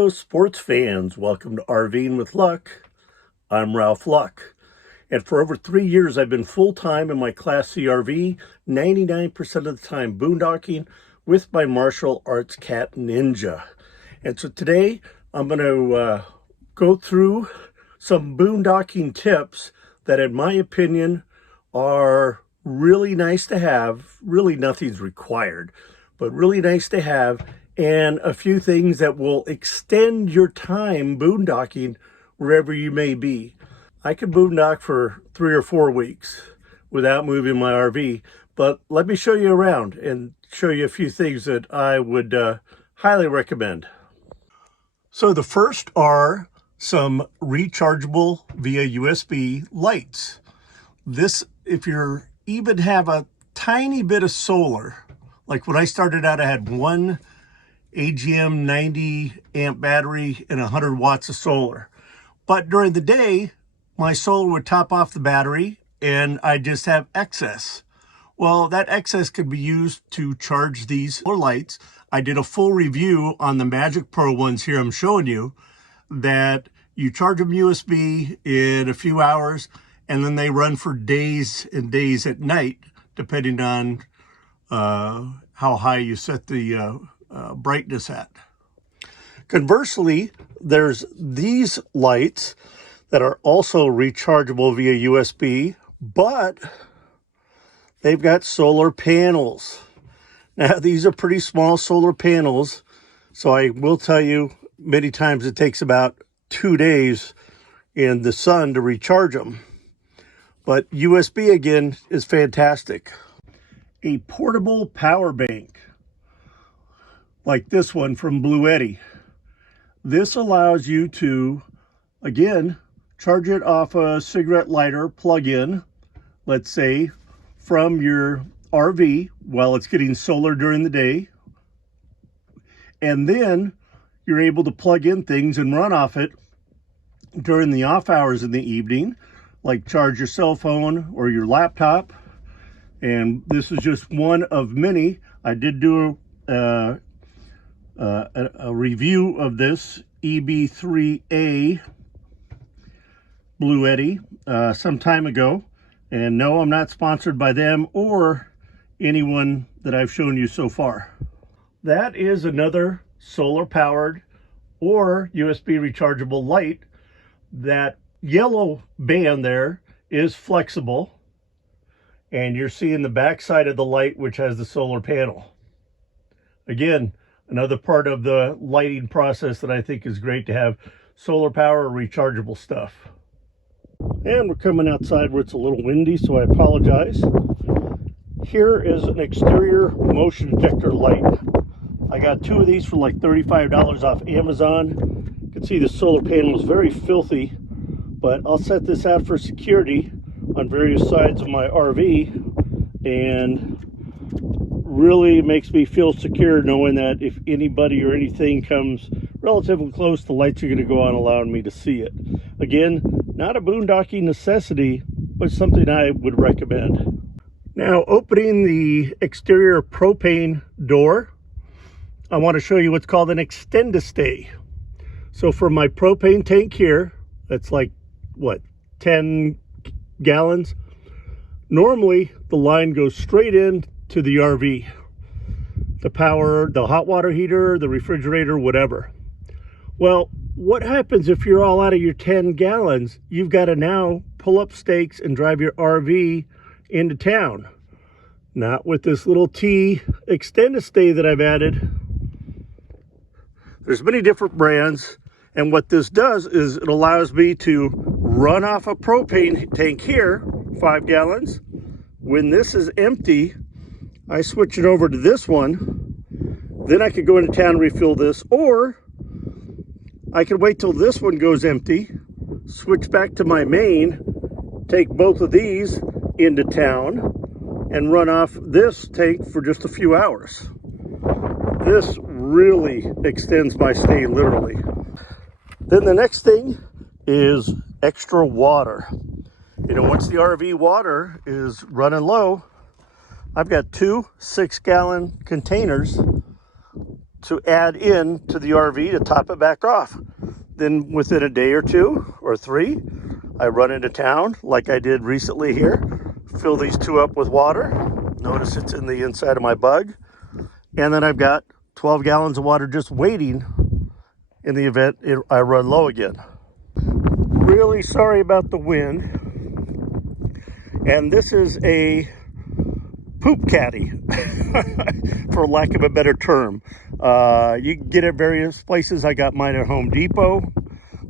Hello, sports fans. Welcome to RVing with Luck. I'm Ralph Luck. And for over 3 years, I've been full-time in my Class C RV, 99% of the time boondocking with my martial arts cat Ninja. And so today, I'm going to go through some boondocking tips that, in my opinion, are really nice to have. Really, nothing's required, but really nice to have. And a few things that will extend your time boondocking wherever you may be. I could boondock for 3 or 4 weeks without moving my RV, but let me show you around and show you a few things that I would highly recommend. So the first are some rechargeable via USB lights. This, if you even have a tiny bit of solar, like when I started out, I had one AGM 90 amp battery and 100 watts of solar. But during the day, my solar would top off the battery and I just have excess. Well, that excess could be used to charge these solar lights. I did a full review on the Magic Pro ones here I'm showing you, that you charge them USB in a few hours and then they run for days and days at night, depending on how high you set the brightness at. Conversely, there's these lights that are also rechargeable via USB, but they've got solar panels. Now, these are pretty small solar panels, so I will tell you many times it takes about 2 days in the sun to recharge them. But USB, again, is fantastic. A portable power bank, like this one from Blue Eddy. This allows you to, again, charge it off a cigarette lighter plug-in, let's say, from your RV while it's getting solar during the day. And then you're able to plug in things and run off it during the off hours in the evening, like charge your cell phone or your laptop. And this is just one of many. I did do a review of this EB3A Blue Eddy some time ago, and no, I'm not sponsored by them or anyone that I've shown you so far. That is another solar powered or USB rechargeable light. That yellow band there is flexible, and you're seeing the back side of the light, which has the solar panel. Again, another part of the lighting process that I think is great to have solar power or rechargeable stuff. And we're coming outside where it's a little windy, so I apologize. Here is an exterior motion detector light. I got 2 of these for like $35 off Amazon. You can see the solar panel is very filthy, but I'll set this out for security on various sides of my RV, and really makes me feel secure knowing that if anybody or anything comes relatively close, the lights are going to go on, allowing me to see it. Again, not a boondocking necessity, but something I would recommend. Now, opening the exterior propane door, I want to show you what's called an extend-a-stay. So for my propane tank here, that's like, what, 10 gallons? Normally, the line goes straight in to the RV, the power, the hot water heater, the refrigerator, whatever. Well, what happens if you're all out of your 10 gallons? You've got to now pull up stakes and drive your RV into town. Not with this little T extend-a-stay that I've added. There's many different brands, and what this does is it allows me to run off a propane tank here, 5 gallons. When this is empty, I switch it over to this one. Then I could go into town and refill this, or I could wait till this one goes empty, switch back to my main, take both of these into town, and run off this tank for just a few hours. This really extends my stay, literally. Then the next thing is extra water. You know, once the RV water is running low, I've got 2 6-gallon containers to add in to the RV to top it back off. Then within a day or two or three, I run into town like I did recently here, fill these two up with water. Notice it's in the inside of my bug. And then I've got 12 gallons of water just waiting in the event I run low again. Really sorry about the wind. And this is a poop caddy, for lack of a better term. You can get it various places. I got mine at Home Depot.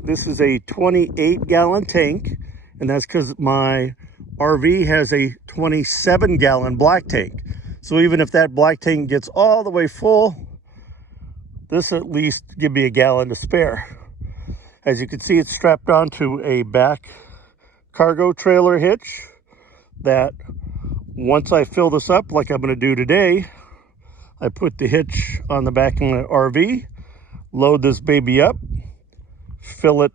This is a 28-gallon tank, and that's because my RV has a 27-gallon black tank. So even if that black tank gets all the way full, this at least give me a gallon to spare. As you can see, it's strapped onto a back cargo trailer hitch that once I fill this up, like I'm going to do today, I put the hitch on the back of the RV, load this baby up, fill it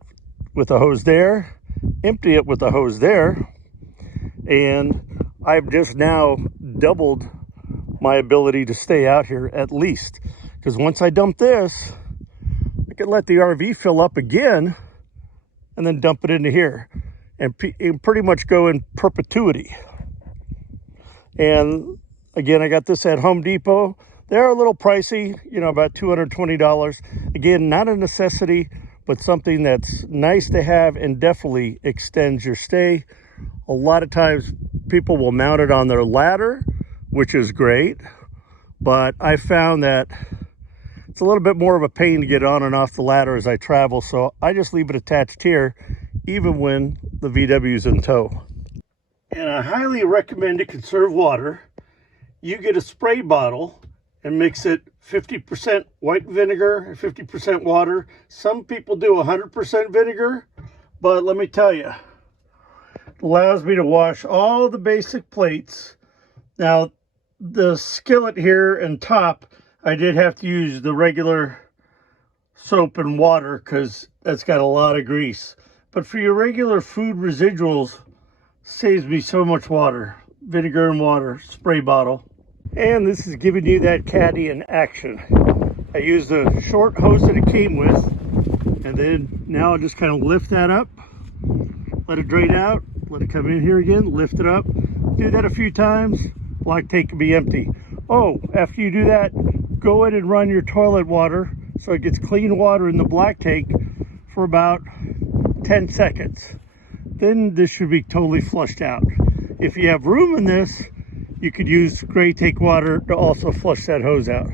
with a hose there, empty it with a hose there, and I've just now doubled my ability to stay out here at least. Because once I dump this, I can let the RV fill up again and then dump it into here and pretty much go in perpetuity. And again, I got this at Home Depot. They're a little pricey, you know, about $220. Again, not a necessity, but something that's nice to have and definitely extends your stay. A lot of times people will mount it on their ladder, which is great, but I found that it's a little bit more of a pain to get on and off the ladder as I travel, so I just leave it attached here, even when the VW is in tow. And I highly recommend to conserve water. You get a spray bottle and mix it 50% white vinegar and 50% water. Some people do 100% vinegar, but let me tell you, it allows me to wash all the basic plates. Now, the skillet here and top, I did have to use the regular soap and water because that's got a lot of grease. But for your regular food residuals, saves me so much water. Vinegar and water spray bottle. And this is giving you that caddy in action. I used the short hose that it came with, and then now I'll just kind of lift that up, let it drain out, let it come in here again, lift it up. Do that a few times, black tank can be empty. Oh, after you do that, go in and run your toilet water so it gets clean water in the black tank for about 10 seconds. Then this should be totally flushed out. If you have room in this, you could use gray tank water to also flush that hose out.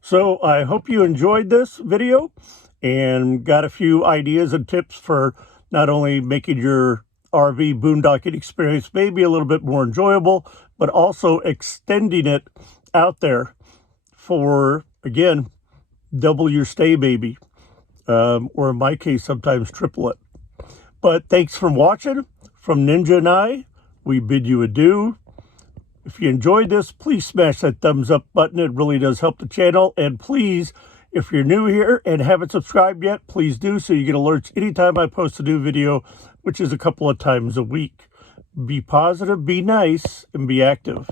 So I hope you enjoyed this video and got a few ideas and tips for not only making your RV boondocking experience maybe a little bit more enjoyable, but also extending it out there for, again, double your stay maybe, or in my case, sometimes triple it. But thanks for watching. From Ninja and I, we bid you adieu. If you enjoyed this, please smash that thumbs up button. It really does help the channel. And please, if you're new here and haven't subscribed yet, please do so you get alerts anytime I post a new video, which is a couple of times a week. Be positive, be nice, and be active.